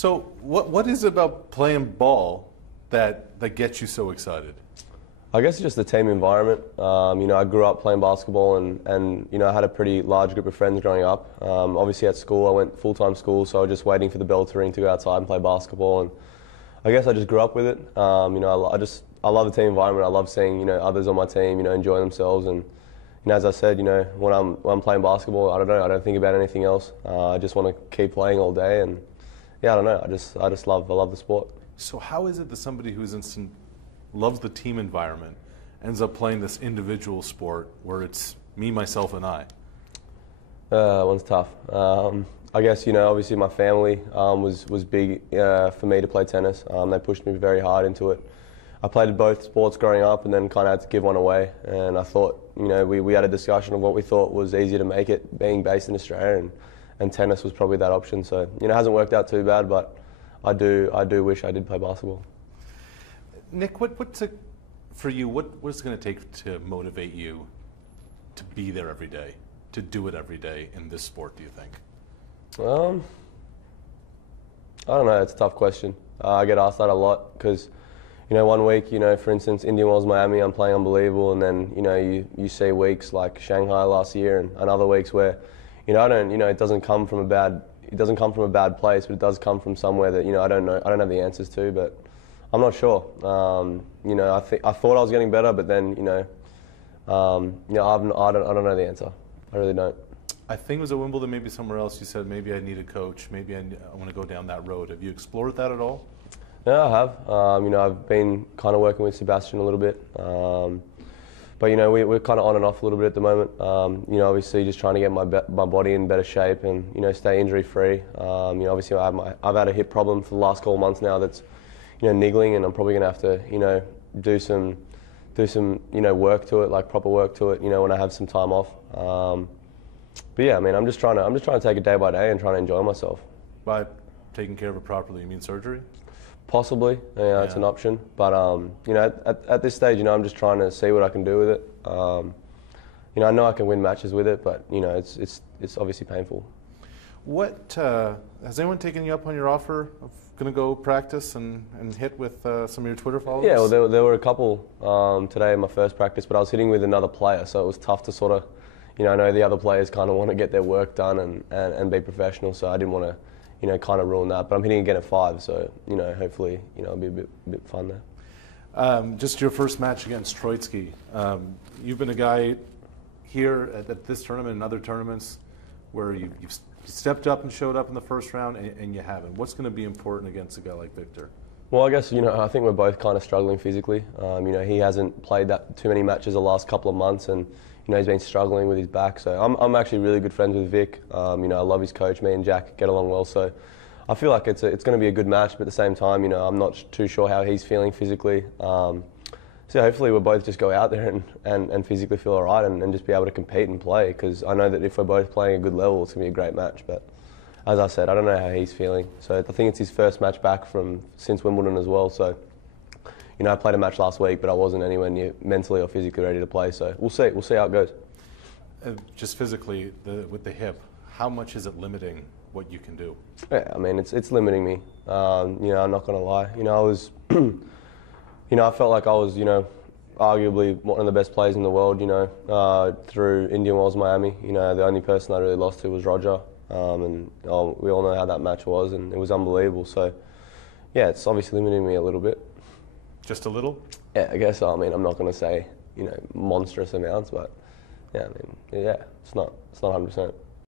So what is it about playing ball that gets you so excited? I guess it's just the team environment. I grew up playing basketball and I had a pretty large group of friends growing up. Obviously at school, I went full-time school, so I was just waiting for the bell to ring to go outside and play basketball. And I guess I just grew up with it. I love the team environment. I love seeing, others on my team, enjoying themselves. And, as I said, when I'm playing basketball, I don't think about anything else. I just want to keep playing all day. And yeah, I don't know. I love the sport. So how is it that somebody who's loves the team environment ends up playing this individual sport where it's me, myself, and I? One's tough. I guess, obviously my family was big for me to play tennis. They pushed me very hard into it. I played both sports growing up and then kind of had to give one away. And I thought, we had a discussion of what we thought was easier to make it, being based in Australia, and tennis was probably that option. So, it hasn't worked out too bad, but I do wish I did play basketball. Nick, for you, what's it going to take to motivate you to be there every day, to do it every day in this sport, do you think? I don't know. It's a tough question. I get asked that a lot because, 1 week, for instance, Indian Wells, Miami, I'm playing unbelievable, and then, you see weeks like Shanghai last year and other weeks where, it doesn't come from a bad place, but it does come from somewhere that, I don't have the answers to, but I'm not sure. I thought I was getting better, but then, I don't know the answer. I really don't. I think it was at Wimbledon, maybe somewhere else. You said maybe I need a coach. Maybe I want to go down that road. Have you explored that at all? Yeah, I have. I've been kind of working with Sebastian a little bit. But we're kind of on and off a little bit at the moment. Obviously just trying to get my body in better shape and stay injury free. Obviously I've had a hip problem for the last couple of months now that's niggling, and I'm probably going to have to do some work to it, like proper work to it, when I have some time off. But yeah, I'm just trying to take it day by day and trying to enjoy myself. By taking care of it properly, you mean surgery? Possibly, it's an option. But at this stage, I'm just trying to see what I can do with it. I know I can win matches with it, but it's obviously painful. What has anyone taken you up on your offer of going to go practice and hit with some of your Twitter followers? Yeah, well, there were a couple today in my first practice, but I was hitting with another player, so it was tough to sort of, I know the other players kind of want to get their work done and be professional, so I didn't want to, kind of ruin that. But I'm hitting again at 5, so hopefully, it'll be a bit fun there. Just your first match against Troitsky. You've been a guy here at this tournament and other tournaments where you've stepped up and showed up in the first round, and you haven't. What's going to be important against a guy like Victor? Well, I guess, I think we're both kind of struggling physically. He hasn't played that too many matches the last couple of months, and, he's been struggling with his back. So I'm actually really good friends with Vic. I love his coach. Me and Jack get along well. So I feel like it's going to be a good match, but at the same time, I'm not too sure how he's feeling physically. So hopefully we'll both just go out there and physically feel all right and just be able to compete and play, because I know that if we're both playing a good level, it's going to be a great match. But as I said, I don't know how he's feeling. So I think it's his first match back since Wimbledon as well. So, I played a match last week, but I wasn't anywhere near mentally or physically ready to play. So we'll see. We'll see how it goes. Just physically, with the hip, how much is it limiting what you can do? Yeah, it's limiting me. I'm not going to lie. I was, I felt like I was, arguably one of the best players in the world, through Indian Wells, Miami. The only person I really lost to was Roger. We all know how that match was, and it was unbelievable. So, yeah, it's obviously limiting me a little bit. Just a little? Yeah, I guess so. I'm not going to say, monstrous amounts, but yeah, it's not 100%.